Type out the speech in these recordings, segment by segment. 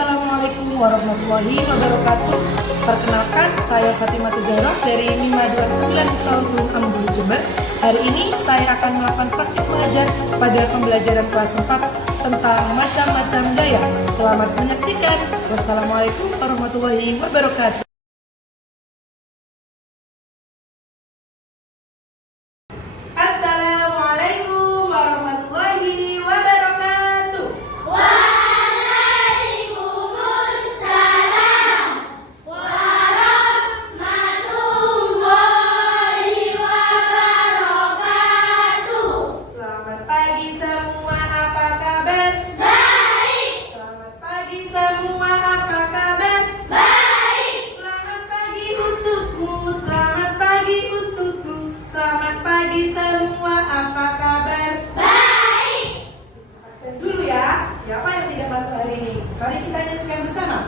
Assalamualaikum warahmatullahi wabarakatuh. Perkenalkan, saya Fatimah Zahra dari MIMA 29 tahun Ambulu Jember. Hari ini saya akan melakukan praktik mengajar pada pembelajaran kelas 4 tentang macam-macam gaya. Selamat menyaksikan. Wassalamualaikum warahmatullahi wabarakatuh. Assalamualaikum warahmatullahi wabarakatuh. Waalaikumsalam warahmatullahi wabarakatuh. Selamat pagi semua, apa kabar? Baik, Selamat pagi semua, apa kabar? baik. Selamat pagi untukmu, selamat pagi untukku. Selamat pagi semua, apa kabar? Baik. Absen dulu ya, siapa yang tidak masuk hari ini? Mari kita nyanyikan bersama.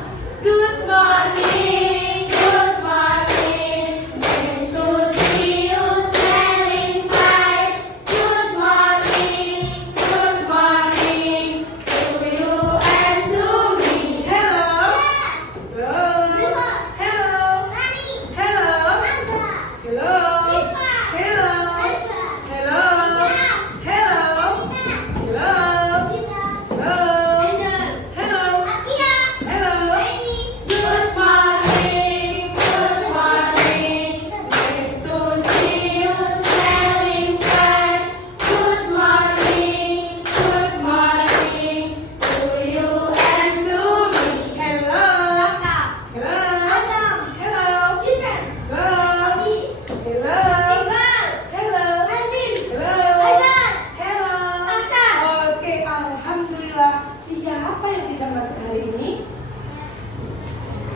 Good morning. Good morning. Nice to see you smiling face. Good morning. Good morning to you and to me. Hello. Hello. Hello. Hello. Hello. Hello. Hello. Hello. Hello. Hello. Hello. Good morning, good morning. Nice to see you smiling face. Good morning to you and to me. Hello. Hello. Hello. Hello. Hello. Hello. Oke, alhamdulillah. Siapa yang tidak masuk hari ini?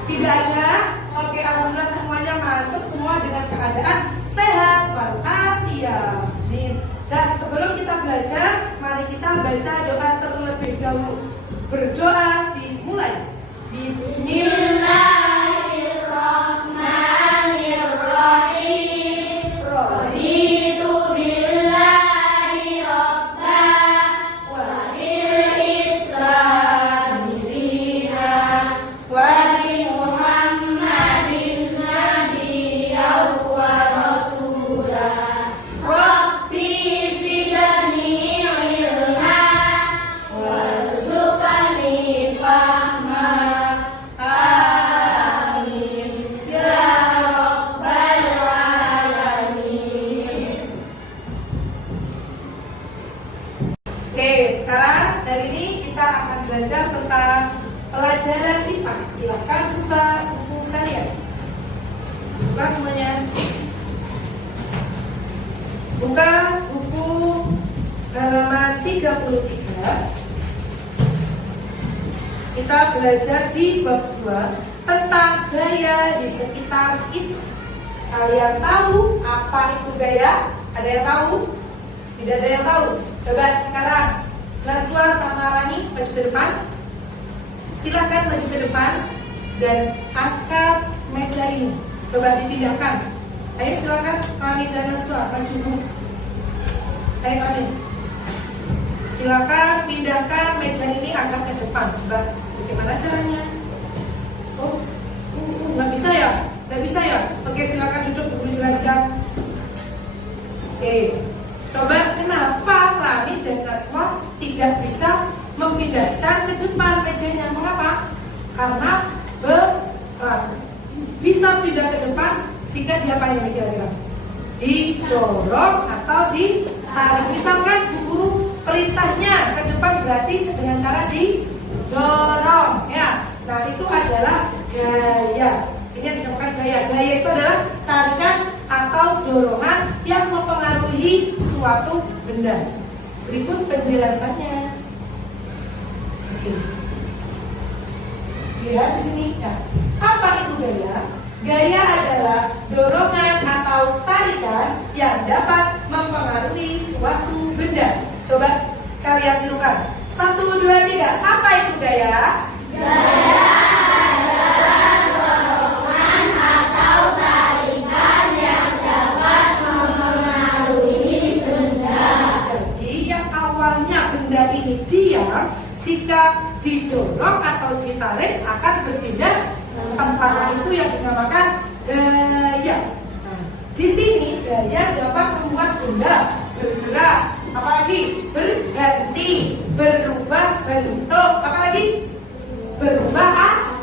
Tidak ada. Oke, alhamdulillah semuanya masuk, semua dengan keadaan sehat walafiat. Amin. Dan sebelum kita belajar, mari kita baca doa terlebih dahulu. Berdoa dimulai. Bismillahirrahmanirrahim. Raditu billahi rabba wa bil islami dina wa bi Muhammadin nabiyyan wa rasula. Rabbi zidni ilma warzuqni fahma. Amin ya rabbal alamin. Oke, sekarang hari ini kita akan belajar tentang pelajaran IPA. Silakan buka buku kalian. Buka semuanya. Buka buku halaman 33. Kita belajar di bab 2 tentang gaya di sekitar itu. Kalian tahu apa itu gaya? Ada yang tahu? Tidak ada yang tahu. Coba sekarang Naswa sama Rani maju ke depan. Silakan maju ke depan dan angkat meja ini. Coba dipindahkan. Ayo silakan Rani dan Naswa maju dulu. Ayo Rani. Silakan pindahkan meja ini, angkat ke depan. Coba bagaimana caranya? Oh, nggak bisa ya? Nggak bisa ya? Oke, silakan duduk, dulu jelaskan. Oke, coba kenapa Rani dan Naswa tidak bisa memindahkan ke depan mejanya? Mengapa? Karena berat. Bisa pindah ke depan jika diapain ini kira-kira? Didorong atau ditarik. Misalkan Bu Guru perintahnya ke depan berarti dengan cara didorong, ya. Nah, itu adalah gaya. Ini yang dinamakan gaya. Gaya itu adalah tarikan atau dorongan yang mempengaruhi suatu benda. Berikut penjelasannya. Oke. Lihat di sini. Ya. Apa itu gaya? Gaya adalah dorongan atau tarikan yang dapat mempengaruhi suatu benda. Coba kalian tirukan. 1, 2, 3. Apa itu gaya? Gaya adalah dorongan atau tarikan yang dapat mempengaruhi benda. Jadi yang awalnya benda ini diam, jika didorong atau ditarik akan berpindah tempat. Itu yang dinamakan gaya. Nah, di sini gaya dapat membuat benda bergerak, apalagi berganti, berubah bentuk, apalagi berubah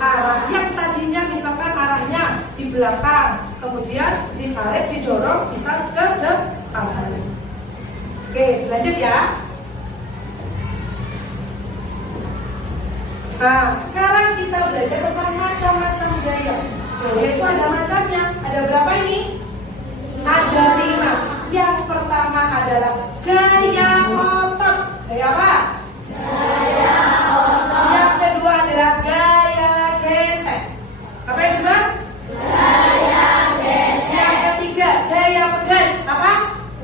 arah. Yang tadinya misalkan arahnya di belakang, kemudian ditarik, didorong, bisa ke depan. Oke, lanjut ya. Nah, sekarang kita belajar tentang macam-macam gaya. Gaya itu ada macamnya. Ada berapa ini? Ada 5. Yang pertama adalah gaya otot. Gaya apa? Gaya otot. Yang kedua adalah gaya gesek. Apa yang kedua? Gaya gesek. Yang ketiga gaya pegas. Apa?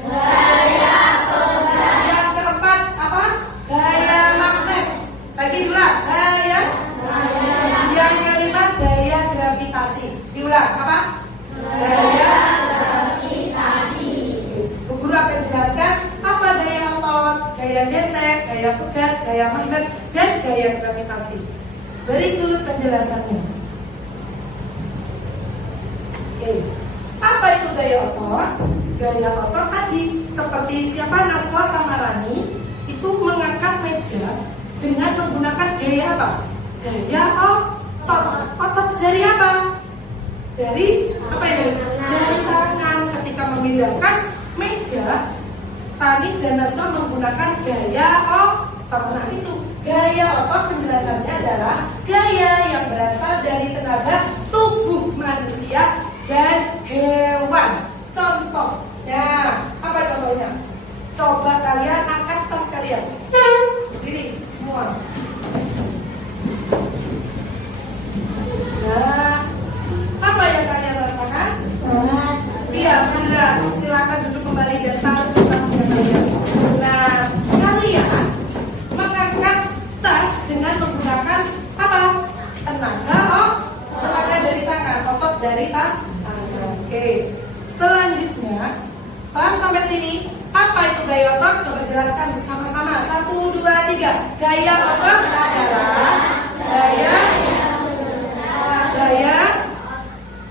Gaya pegas. Yang keempat apa? Gaya magnet. Lagi diulang. Gaya. Yang kelima gaya gravitasi. Diulang. Apa? Gaya. Bu Guru akan jelaskan apa gaya otot, gaya gesek, gaya pegas, gaya magnet, dan gaya gravitasi. Berikut penjelasannya. Oke. Apa itu gaya otot? Gaya otot tadi seperti siapa Naswa Samarani itu mengangkat meja dengan menggunakan gaya apa? Gaya otot. Otot dari apa? Dari apa ini? Dari tangan. Ketika memindahkan meja, Tani dan Naswa menggunakan gaya otot. Nah, itu gaya otot penjelasannya adalah gaya yang berasal dari tenaga tubuh manusia dan hewan. Contohnya, apa contohnya? Coba kalian angkat tas kalian. Berdiri semua. Nah, apa yang kalian rasakan? Iya, benar. Silakan duduk kembali dan taruh tasnya kalian. Nah, kalian mengangkat tas dengan menggunakan apa? Tenaga dari tangan, otot dari tangan. Oke. Selanjutnya, paham sampai sini? Apa itu gaya otot? Coba jelaskan bersama-sama. 1, 2, 3. Gaya otot adalah gaya.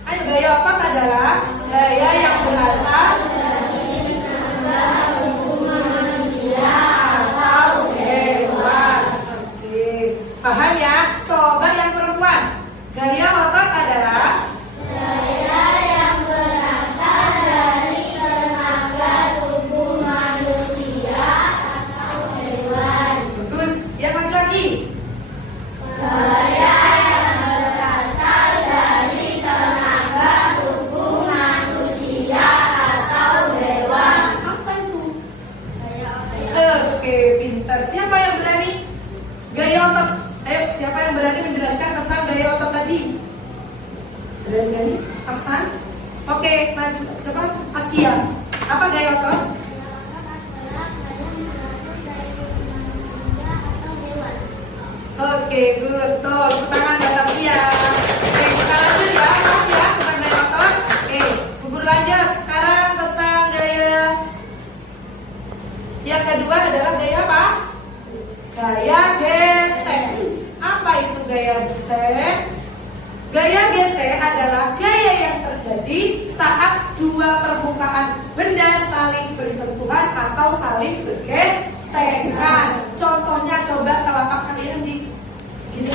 Ayo, gaya otot adalah gaya yang berasal dari tubuh manusia atau hewan. Oke, paham ya? Coba yang perempuan. Gaya otot adalah Gaya yang berasal dari tenaga tubuh manusia atau hewan. bagus. Yang laki-laki. Gaya yang berasal dari tenaga tubuh manusia atau hewan. Apa itu? Gaya Oke, pintar. Siapa yang berani? Gaya otot. Ayo, siapa yang berani menjelaskan tentang gaya otot tadi? Berani? Aksan? Oke, maju. Siapa? Askia. Apa gaya otot? Oke, good. Tuh, tepuk tangan buat Askia. Oke, kita lanjut ya. Maaf ya, tentang gaya otot. Oke, gugur lanjut. Sekarang tentang gaya. Yang kedua adalah gaya apa? Gaya gesek. Apa itu gaya gesek? Gaya gesek adalah gaya yang terjadi saat dua permukaan benda saling bersentuhan atau saling bergesekan. Contohnya coba telapak kalian di gini,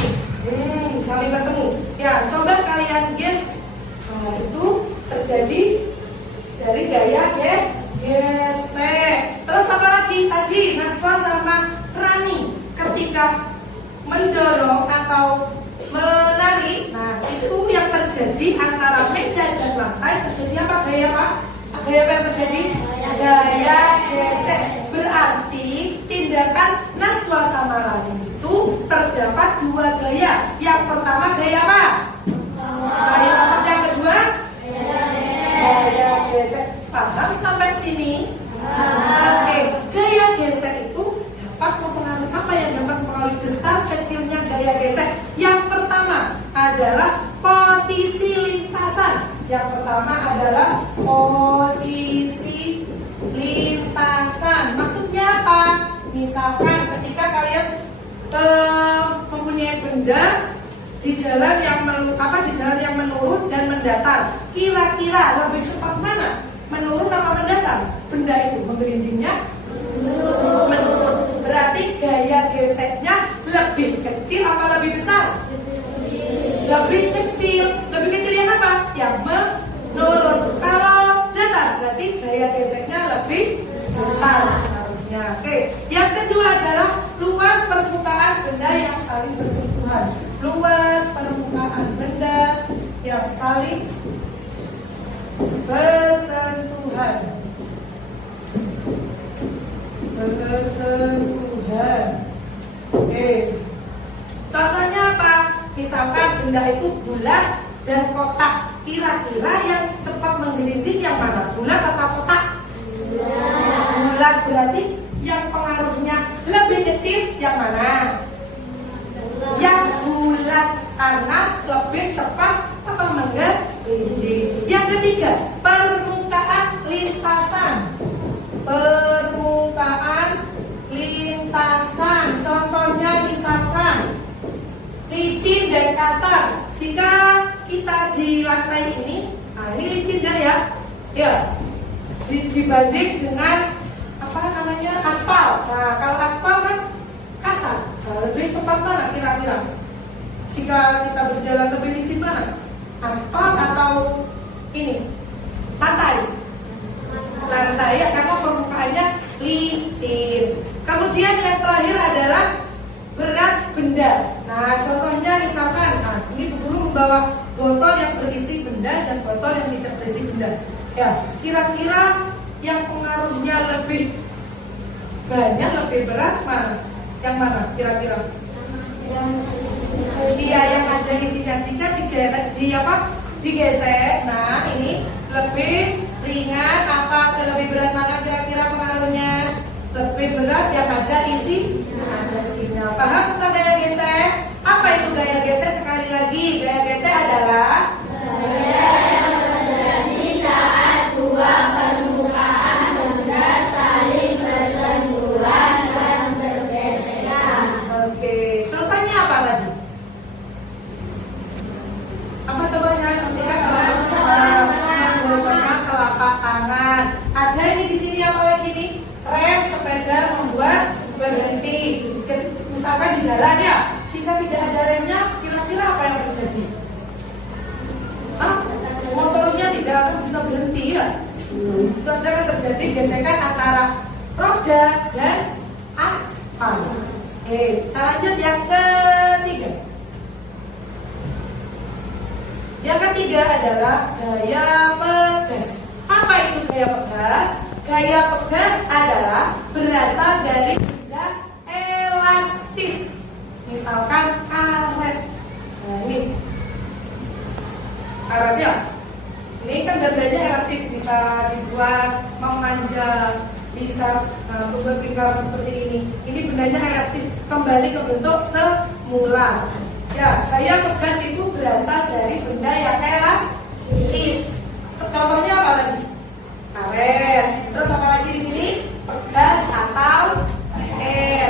saling bertemu. Ya, coba kalian gesek. Nah, itu terjadi dari gaya gesek. Terus apa lagi? Tadi Naswa sama Rani ketika mendorong atau menarik, nah itu yang terjadi antara meja dan lantai terjadi apa? Gaya apa? Gaya apa yang terjadi? Gaya gesek. Berarti tindakan Naswa sama Rani itu terdapat dua gaya. Yang pertama gaya apa? Gaya otot. Yang kedua gaya gesek. Paham sampai sini? Oke, gaya gesek itu dapat mempengaruhi apa yang dapat mempengaruhi besar kecilnya gaya gesek. Yang pertama adalah posisi lintasan. Yang pertama adalah posisi lintasan. Maksudnya apa? Misalkan ketika kalian mempunyai benda di jalan yang menurun dan mendatar. Kira-kira lebih cepat mana? Menurun apa mendatar? Benda itu menggelindingnya menurun. Berarti gaya geseknya lebih kecil apa lebih besar? Lebih kecil. Lebih kecil yang apa? Yang menurun. Kalau datar berarti gaya geseknya lebih besar. Oke. Yang kedua adalah luas permukaan benda yang saling bersentuhan. Luas permukaan benda yang saling bersentuhan. Oke. Contohnya apa? Misalkan benda itu bulat dan kotak. Kira-kira yang cepat menggelinding yang mana? Bulat atau kotak? Bulat. Berarti yang pengaruhnya lebih kecil yang mana? Yang bulat, karena lebih cepat apa menggelinding. Yang ketiga, permukaan lintasan. Permukaan lintasan. Contohnya misalkan licin dan kasar. Jika kita di lantai ini, nah ini licin kan ya? Ya. Dibanding dengan apa namanya aspal. Nah kalau aspal kan kasar. Nah, lebih cepat mana kira-kira? Jika kita berjalan lebih licin mana? Aspal atau ini? Lantai. Lantai ya, karena permukaannya licin. Kemudian yang terakhir adalah berat benda. Nah contohnya misalkan, nah ini guru membawa botol yang berisi benda dan botol yang tidak berisi benda. Ya, kira-kira yang pengaruhnya lebih banyak, lebih berat mana? Yang mana kira-kira? Dia yang ada isinya. Jika digesek, nah ini lebih ringan apa lebih berat mana kira-kira pengaruhnya? Lebih berat yang ada isinya. Paham tentang gaya gesek? Apa itu gaya gesek? Sekali lagi, gaya gesek adalah Gaya yang terjadi saat dua permukaan benda saling bersentuhan dan bergesekan. Oke, contohnya apa lagi? Apa contohnya? Ketika menggunakan telapak tangan. Ada ini di sini apa lagi nih? Rem sepeda membuat berhenti. Misalkan di jalan ya, jika tidak ada remnya, kira-kira apa yang terjadi? Motornya tidak akan bisa berhenti ya. Akan terjadi gesekan antara roda dan aspal. Oke, kita lanjut yang ketiga. Yang ketiga adalah gaya pegas. Apa itu gaya pegas? Gaya pegas adalah berasal dari benda elastis. Misalkan karet. Nah ini karet ya. Ini kan bendanya elastis, bisa dibuat memanjang, bisa membuat lingkaran seperti ini. Ini bendanya elastis, kembali ke bentuk semula. Ya, gaya pegas itu berasal dari benda yang elastis. Contohnya apa lagi? Karet. Terus apa lagi di sini? Pegas atau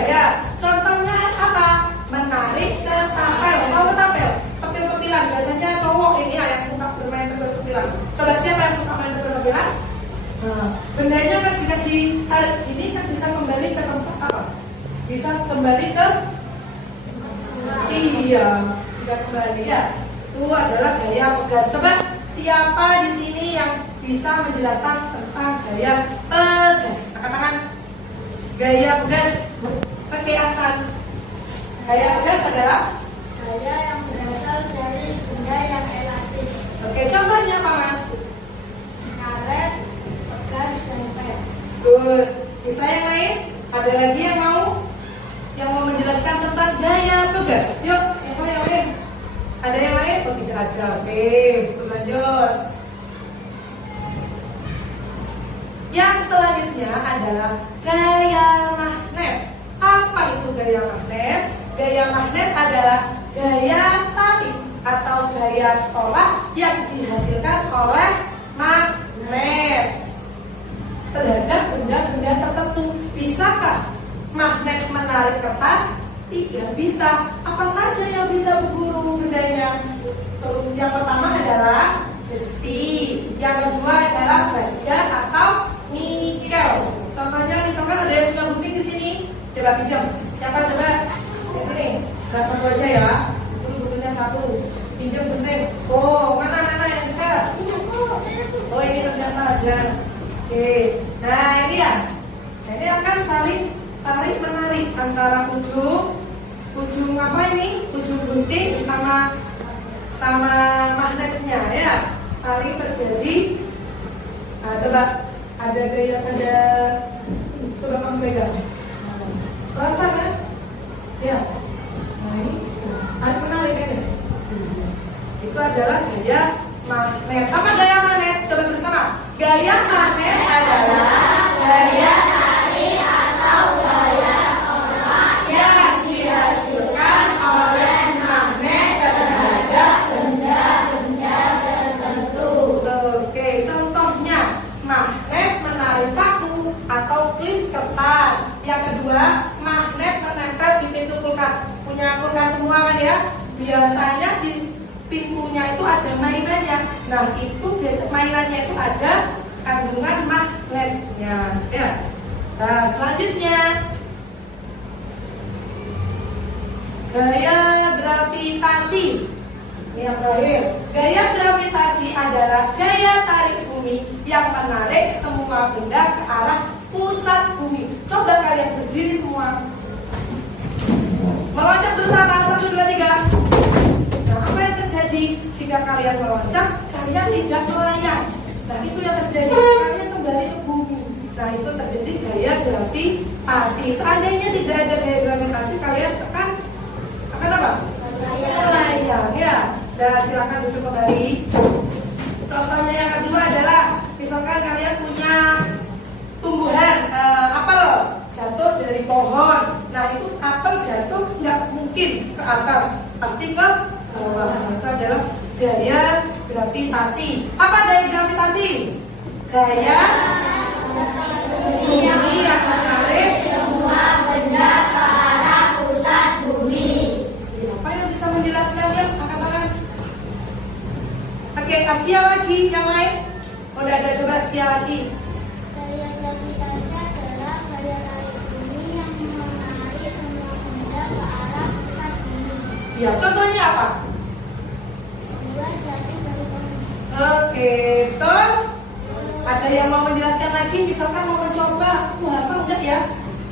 ya. Contohnya apa? Menarik ketapel. Tahu ketapel? Pepil-pepilan. Biasanya cowok ini ya yang suka bermain pepil-pepilan. Coba siapa yang suka main pepil-pepilan? Nah, bendanya kan jika ditarik gini kan bisa kembali ke tempat apa? Bisa kembali ke iya, bisa kembali ya. Itu adalah gaya pegas. Coba siapa di sini yang bisa menjelaskan tentang gaya pegas? Katakan gaya pegas pakai asan. Gaya pegas adalah Gaya yang berasal dari benda yang elastis. oke, contohnya apa Mas? Karet, pegas, dan pet. Terus, bisa yang lain? Ada lagi yang mau menjelaskan tentang gaya pegas? Yuk, siapa yang lain? Ada yang lain? Oh tidak ada. Oke, lanjut. Yang selanjutnya adalah gaya magnet. Apa itu gaya magnet? Gaya magnet adalah gaya tarik atau gaya tolak yang dihasilkan oleh magnet terhadap benda-benda tertentu. Bisakah magnet menarik kertas? Tidak bisa. Apa saja yang bisa Bu Guru bedanya? Yang pertama adalah besi, yang kedua adalah baja atau nikel. Contohnya misalkan ada yang punya gunting di sini, coba pinjam. Siapa coba? Di sini. Nah, satu aja ya. Guntingnya satu. Pinjam gunting. Oh, mana yang dekat? Oh, ini ternyata ada. Oke. Nah, ini ya. Jadi akan saling tarik menarik antara ujung apa ini? Ujung gunting sama magnetnya ya. Saling terjadi. Nah, coba coba kamu pegang. Rasa kan? Ya. Nah, ini tarik menarik kan? Itu adalah gaya magnet. Apa gaya magnet? Coba bersama. Gaya magnet adalah gaya tarik atau gaya tolak yang dihasilkan oleh magnet terhadap benda-benda tertentu. Oke, contohnya magnet menarik paku atau klip kertas. Yang kedua, magnet menempel di pintu kulkas. Punya kulkas semua kan ya? Biasanya di pintunya itu ada mainannya. Nah, itu biasa mainannya itu ada kandungan magnetnya. Ya. Nah, selanjutnya gaya gravitasi. Ini yang terakhir. Gaya gravitasi adalah gaya tarik bumi yang menarik semua benda ke arah pusat bumi. Coba kalian berdiri semua. Meloncat bersama 1, 2, 3. Nah, apa yang terjadi jika kalian meloncat? Kalian tidak melayang. Nah, itu yang terjadi. Kalian kembali ke bumi. Nah, itu terjadi gaya gravitasi. Seandainya tidak ada gaya gravitasi, kalian akan apa? Melayang ya. Nah, silakan duduk kembali. Contohnya yang kedua adalah misalkan kalian punya tumbuhan apel jatuh dari pohon. Nah, itu apel jatuh nggak mungkin ke atas, pasti ke bawah. Itu adalah gaya gravitasi. Apa gaya gravitasi? Gaya bumi yang menarik semua benda ke arah pusat bumi. Siapa yang bisa menjelaskan ya? Angkat tangan. Oke, Astia lagi, yang lain. Udah ada, coba Astia lagi. Gaya gravitasi adalah gaya tarik bumi yang menarik semua benda ke arah pusat bumi. Ya, contohnya apa? Dua jatuh dari pohon. Oke, betul. Ada yang mau menjelaskan lagi? Misalkan mau mencoba, hafal enggak ya?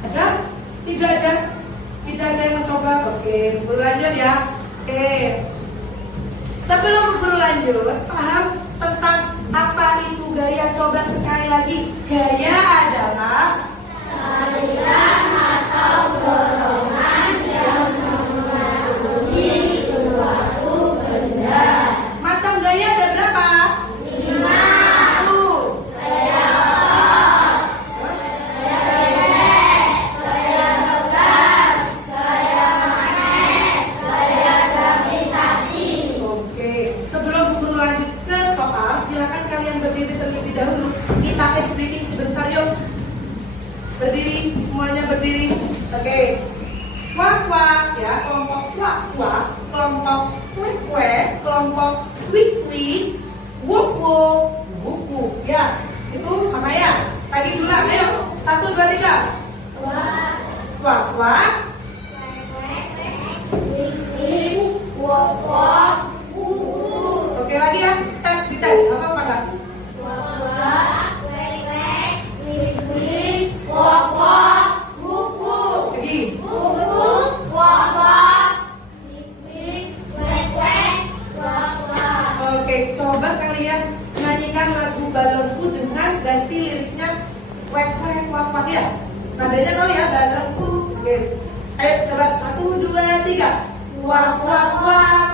Ada? Tidak ada? Tidak ada yang mencoba? Oke, berlanjut ya. Oke. Sebelum berlanjut, paham tentang apa itu gaya? Coba sekali lagi. Gaya adalah tarikan atau dorongan yang menghubungi suatu benda. Macam gaya ada berapa? 5. Berdiri, semuanya berdiri. Oke. Kuak-kuak ya, kelompok kuak-kuak, kelompok kuek-kuek, kelompok wik-wik, wuk-wuk, wuk-wuk. Ya, itu sama ya. Tadi dulu, ayo. 1, 2, 3. Kuak-kuak, wik-wik, wuk-wuk, wuk-wuk. Oke, lagi ya. Dites. Apa enggak? Oke, coba kalian nyanyikan lagu balonku dengan ganti liriknya wek wek wak wak ya. Nadanya tahu ya, balonku. Oke. Ayo coba 1, 2, 3. Wak wak wak.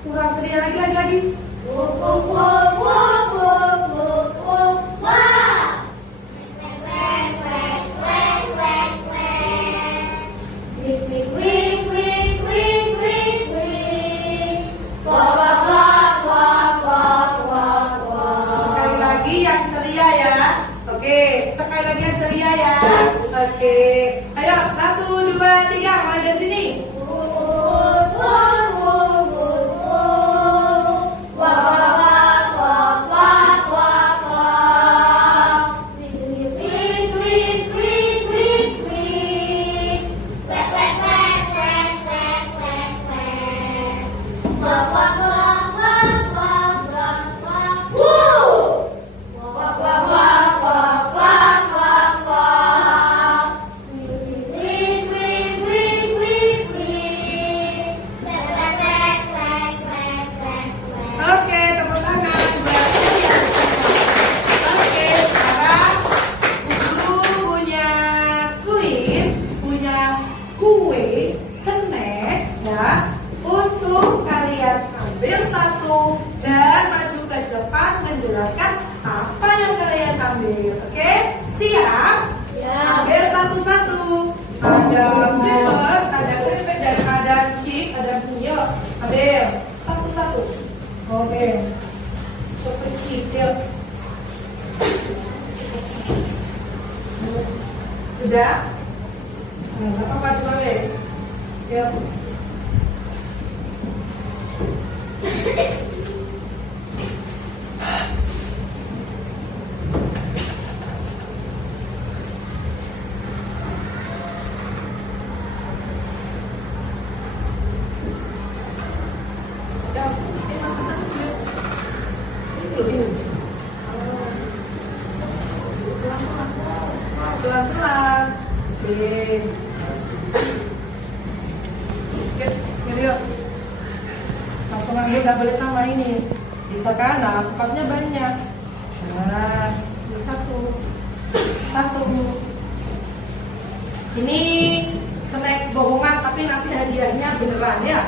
Kurang ceria lagi. Oke, ayo 1, 2, 3, mulai dari sini. Oke, tepuk tangan. Oke, sekarang Guru punya kuis, punya kue, snack, ya. Untuk kalian ambil satu dan maju ke depan menjelaskan apa yang kalian ambil. Oke, siap? Ambil satu-satu. Ada bebas, ada keripik, dan ada chip, ada mio. Ambil satu-satu. Oke, coba chip, yuk. Sudah? Nggak apa-apa, boleh. Yuk. Pelan-pelan. Oke, ini yuk. Langsung ambil, nggak boleh sama ini. Bisa kan? Nah, tempatnya banyak. Nah, ini satu. Ini snack bohongan, tapi nanti hadiahnya beneran ya.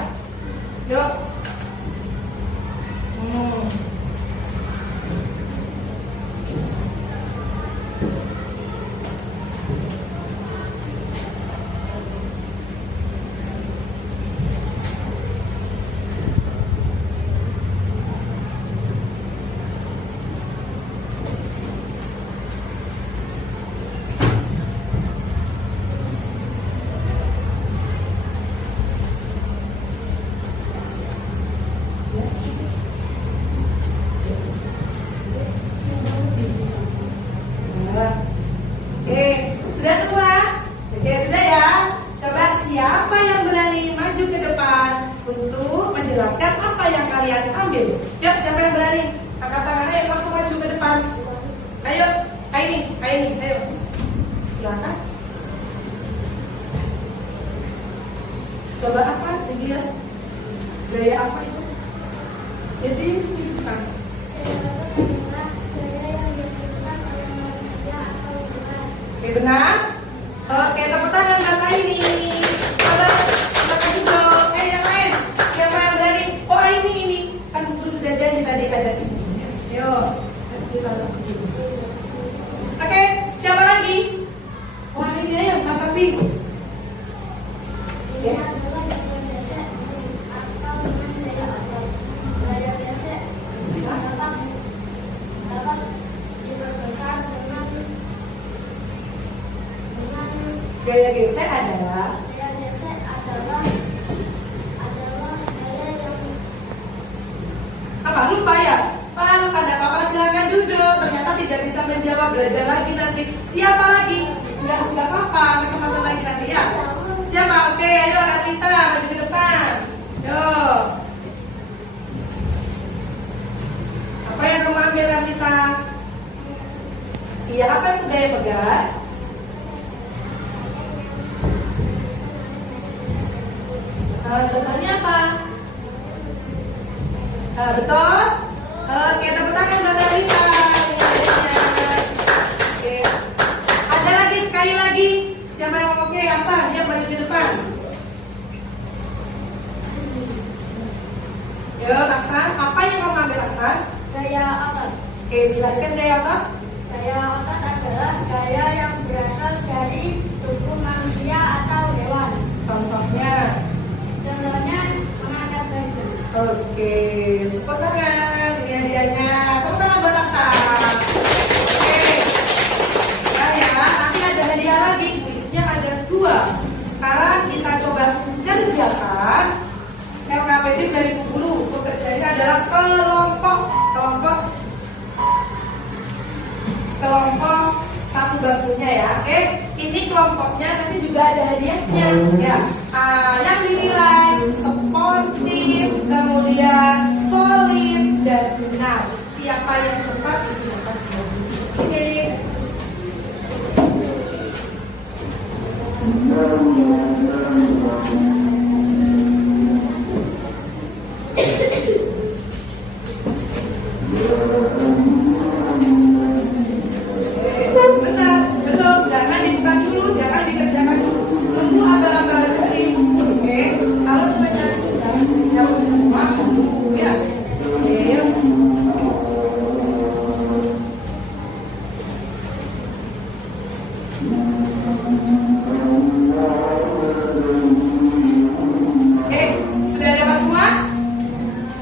Yuk. Oke, sudah semua? Oke, sudah ya. Coba siapa yang berani maju ke depan untuk menjelaskan apa yang kalian ambil? Yuk, siapa yang berani? Angkat tangan ayo, langsung maju ke depan. Ayo, ini, ayo. Silakan. Coba apa? Dilihat. Gaya apa itu? Jadi, disebutkan. Oke, benar? Oke, tepuk tangan kata ini. Coba, kasih dong. Yang lain. Siapa yang berani? Oh, ini. Kan guru sudah janji tadi ada ini. Yuk, kita lanjut. Oke, siapa lagi? Wah, ini ayo, Mas Afi. Ya. Gaya gesek adalah gaya yang apa? Lupa ya? Lupa, ada apa-apa, silakan duduk. Ternyata tidak bisa menjawab, belajar lagi nanti. Siapa lagi? Enggak apa-apa, kesempatan lagi nanti ya. Siapa? Oke, ayo Arlita, maju ke depan. Yuk. Apa yang kamu ambil Arlita? Iya, apa itu gaya pegas? Contohnya apa? Betul? Oke, tepuk tangan buat Arlita. Oke. Ada lagi, sekali lagi. Siapa yang mau oke, Hasan, dia maju ke depan. Yuk, Hasan, apa yang kamu ambil Hasan? gaya otot. Oke, jelaskan gaya otot. Gaya otot adalah gaya yang berasal dari tubuh manusia atau hewan. Contohnya. Contohnya mengangkat baju. Oke, tepuk tangan. Ini hadiahnya. Tepuk tangan buat Hasan. Oke. Nah ya, nanti ada hadiah lagi. dari Bu Guru. Pekerjaannya adalah kelompok satu bangkunya ya. Oke, ini kelompoknya tapi juga ada hadiahnya ya. Yang dinilai sportif, kemudian solid dan benar. Siapa yang cepat itu dapat. Oke. Bentar, belum, jangan dibuka dulu, jangan dikerjakan dulu. Tunggu abal-abal dari buku, oke? Kalau temannya sudah jawab semua, tunggu ya. Oke. Oke, sudah dapat semua?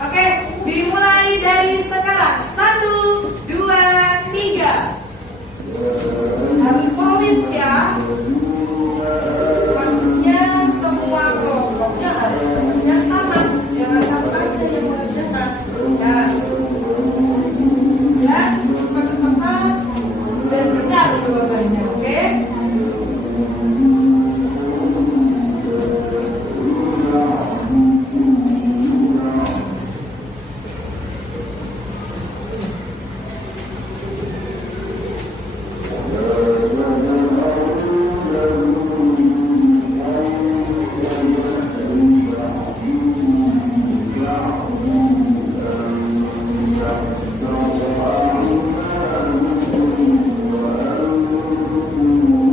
Oke, dimulai dari sekarang. 1, 2, 3. Harus solid ya. Maksudnya semua kelompoknya harus bekerja sama. Jangan satu aja yang mengerjakan. Ya, cepat-cepatan dan benar jawabannya. Oke?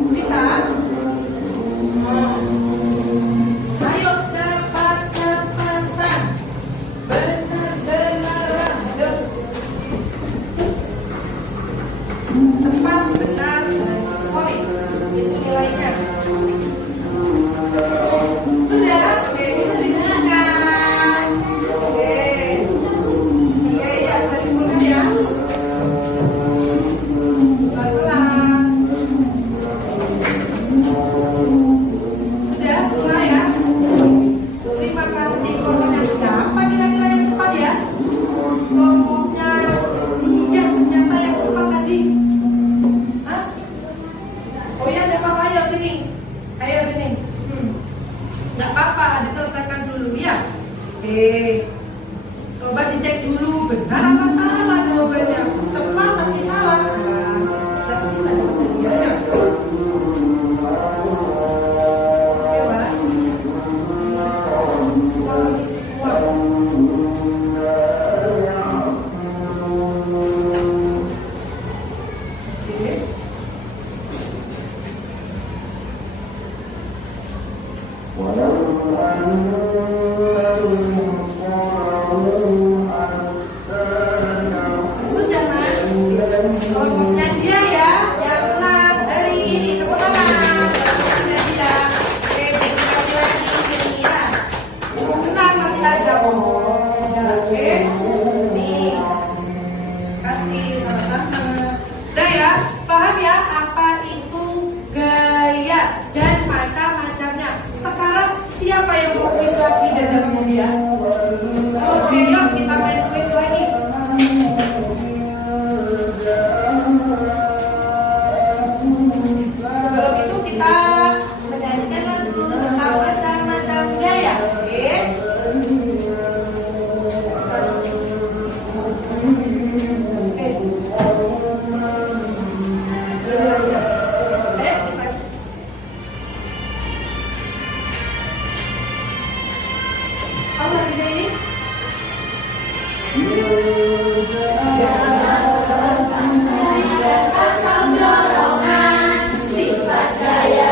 Bisa? Ayo cepat-cepatan. Benar-benar. Ayo. Cepat, benar, dan solid. Itu nilainya. Sudah? Oke, bisa digunakan. Oke. Oke, ya, bisa digunakan ya. Pelan-pelan. Sudah semua ya. Terima kasih koordinasinya. Apa kira-kira yang cepat ya? Kelompoknya. Iya, ternyata yang cepat tadi. Hah? Oh ya, ada apa? Ayo sini. Ayo sini. Nggak apa-apa, diselesaikan dulu ya. Coba dicek dulu benar apa salah jawabannya. Cepat tapi salah. Nggak bisa dapat hadiahnya. Oke, Pak. Semua. Oke. Sudah, Mas. Kelompoknya dia ya, yang menang hari ini. Tepuk tangan. Kelompoknya dia. Oke, sekali lagi ini ya. Menang masih ada kelompoknya. Oke. Nih. Kasih sama-sama. Udah ya, paham ya apa itu gaya dan macam-macamnya. Sekarang siapa yang mau kuis lagi dan dapat hadiah? Oke, yuk kita main kuis lagi. Sebelum itu kita menyanyikan lagu tentang macam-macam gaya. Oke. Apa ini? Sifat gaya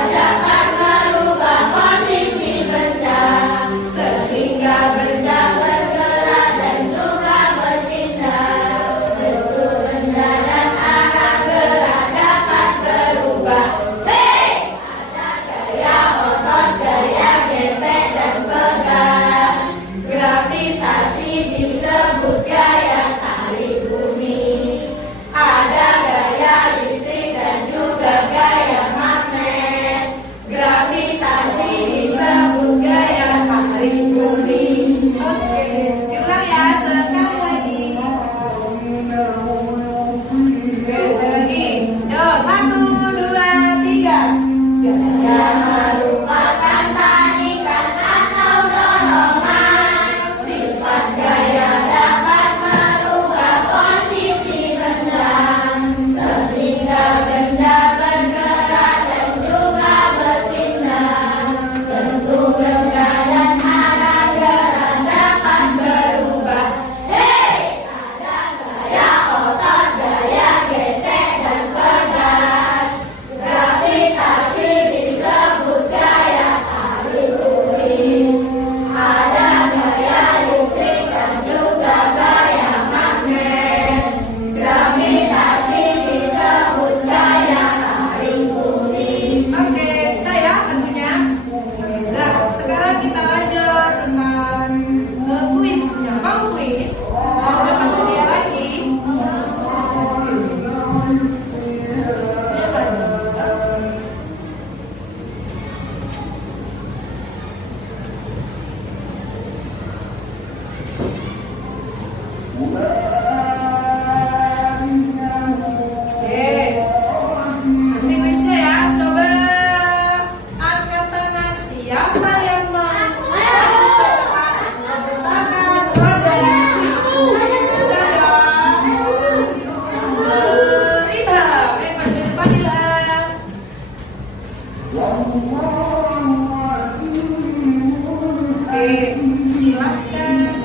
Oke, silahkan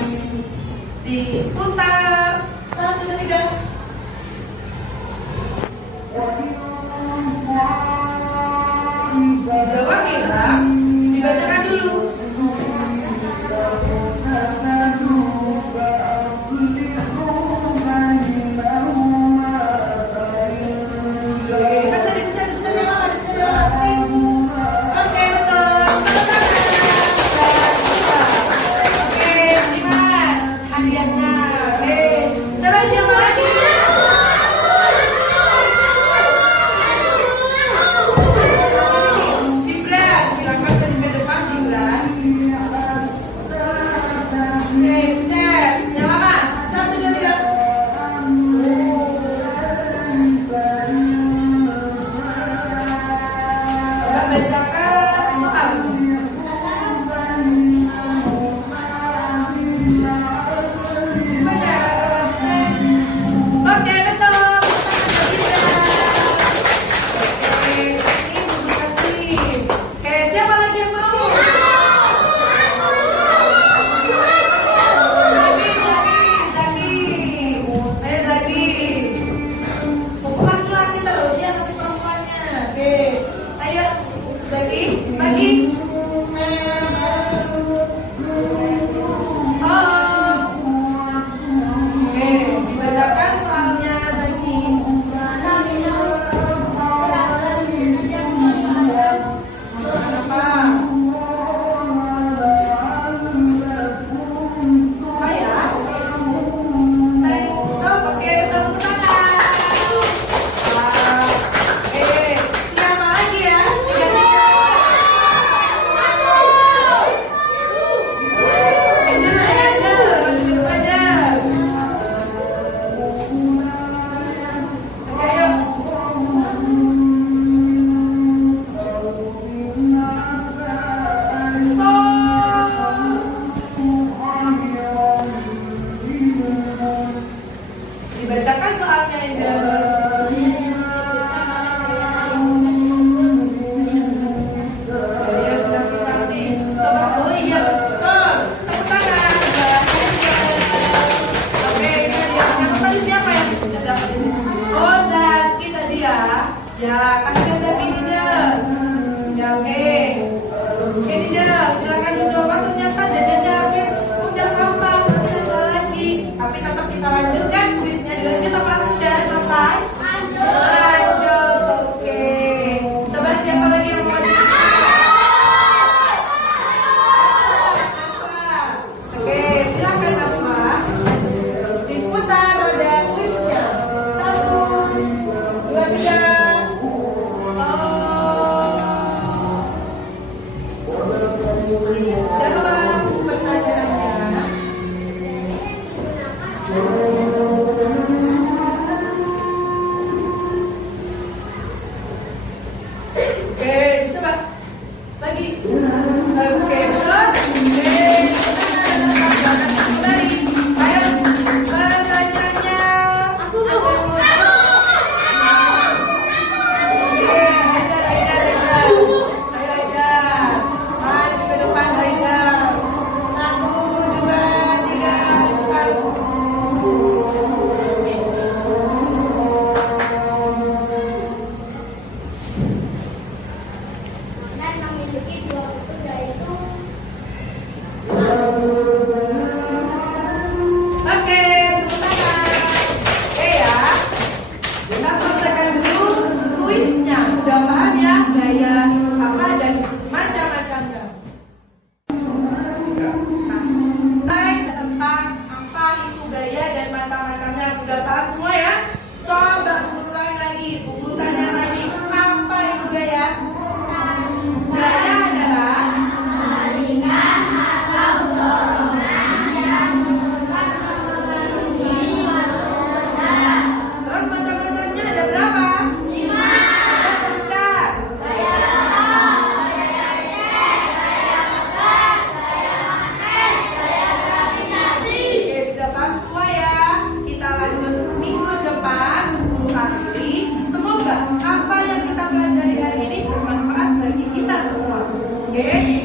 diputar. 1, 2, 3. Dijawab ya, dibacakan dulu. Dibacakan soalnya gravitasi. Coba, oh iya betul. Tepuk tangan. Oke, yang tadi siapa yang sudah dapat ini? Oh, Zaki tadi ya. Ya, kasih Zaki ini dia. Ya, oke. Ini dia, silakan dicoba. Ternyata jajannya habis. Udah gampang, terus ada lagi. Tapi tetap kita lanjutkan kuisnya. Dilanjut apa sudah selesai? Lanjut. Oke. Coba siapa lagi yang mau lanjut? Asma. Oke, silakan Asma. Diputar roda kuisnya. 1, 2, 3. Jawab pertanyaannya. Oke, coba lagi. Oke, betul. Kembali. Ayo, pertanyaannya. Oke, Haidar. Ayo, Haidar. Maju ke depan, Haidar. 1, 2, 3, buka. Dan memiliki 2 kutub yaitu Oke, tepuk tangan. Oke ya. Kita selesaikan dulu kuisnya. Sudah paham ya gaya apa dan macam-macamnya. Tentang apa itu gaya dan macam-macamnya sudah paham semua ya? Coba ulang lagi, tanya lagi. Apa itu gaya? Gaya adalah Oke.